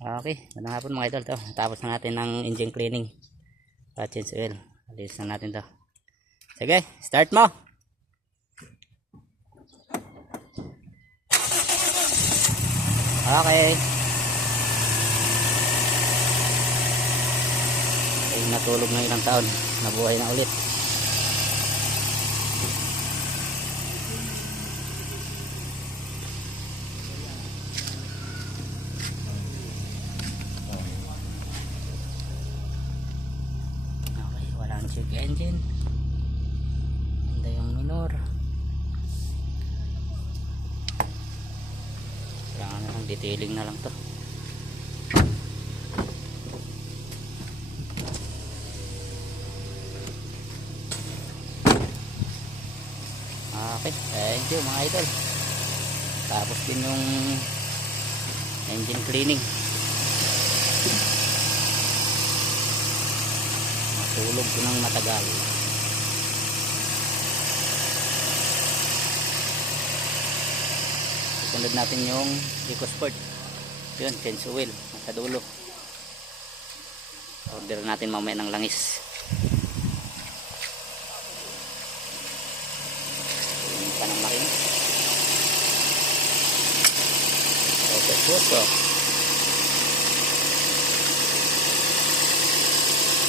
Okay, magandang hapon mga idol to. Tapos na natin ng engine cleaning. Change oil. Alis na natin to. Sige, start mo. Okay. Ay, natulog ng ilang taon. Nabuhay na ulit. Check engine. Ganda yung minor. Kailangan na lang detailing na lang to. Okay, thank you mga idol. Tapos din yung engine cleaning. Tulog ko ng matagal. Sunod natin yung EcoSport. Yun, change oil nasa dulo. Order natin mamaya ng langis. Yung pa ng makin. Okay, puso.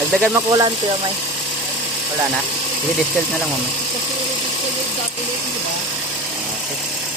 Dagdagan mo kulan tiyo may. Wala na. Sige, distilled na lang mamay. Kasi distilled dati yun, di ba? Okay.